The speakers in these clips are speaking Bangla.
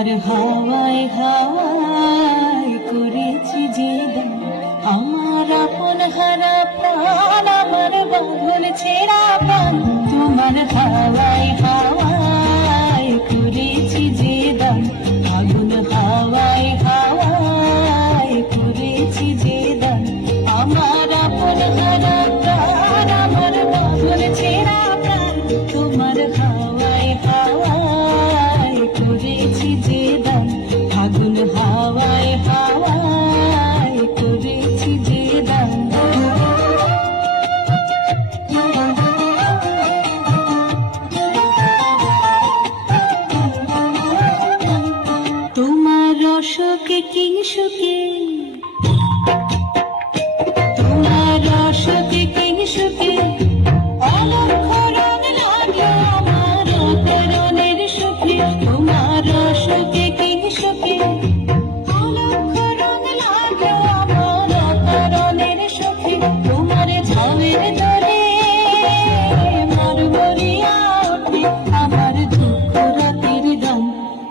তোমার হাওয়ায় হাওয়ায় করেছি যে দান, আমার আপন হারা প্রাণ, আমার বাঁধন ছেঁড়া প্রাণ। তোমার হাওয়ায় হাওয়ায় করেছি যে দান, আগুন হাওয়ায় হাওয়ায় করেছি যে দান, আমার আপন হারা প্রাণ, আমার বাঁধন ছেঁড়া প্রাণ। তোমার হাওয়ায় হাওয়ায় করেছি যে দান, আগুন হাওয়ায় হাওয়ায় করেছি যে দান। তোমার রসকে কিংসুকে, তোমার রসকে কিংসুকে অলক্ষ রং লাগলো আমার অন্তরণের সুখে। তোমার রসকে কিংসুকে অলক্ষ রং লাগলো আমার অন্তরণের সুখে। তোমার ঝামের দরে মরমরিয়া ওঠে আমার দুঃখ রাতের গান।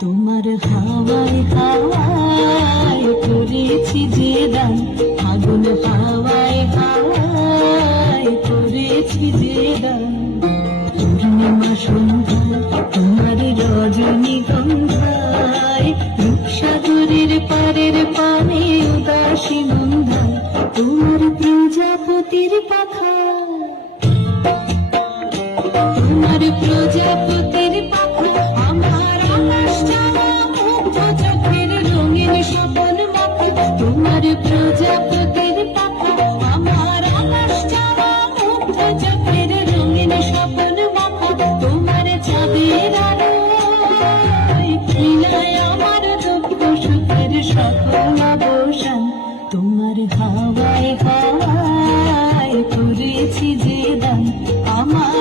তোমার হাওয়ায় হাওয়ায় করেছি যে দান, আগুন হাওয়ায় হাওয়ায় করেছি যে দান। পূর্ণিমা সন্ধ্যায় তোমার রজনীগন্ধায়, রূপসাগরের পারের পানে উদাসী গন্ধায়, তোমার প্রজাপতির পাখা, তোমার প্রজাপতির পাখা, আমার আকাশ চাওয়া মুগ্ধ চোখের রঙিন স্বপন মাখা। তোমার প্রজাপতির পাখা, আমার আকাশ চাওয়া মুগ্ধ চোখের রঙিন স্বপন মাখা। তোমার চাঁদের আলোয় মিলায় আমার দুঃখ সুখের সকল অবসান। তোমার হাওয়ায় হাওয়ায় করেছি যে দান, আমার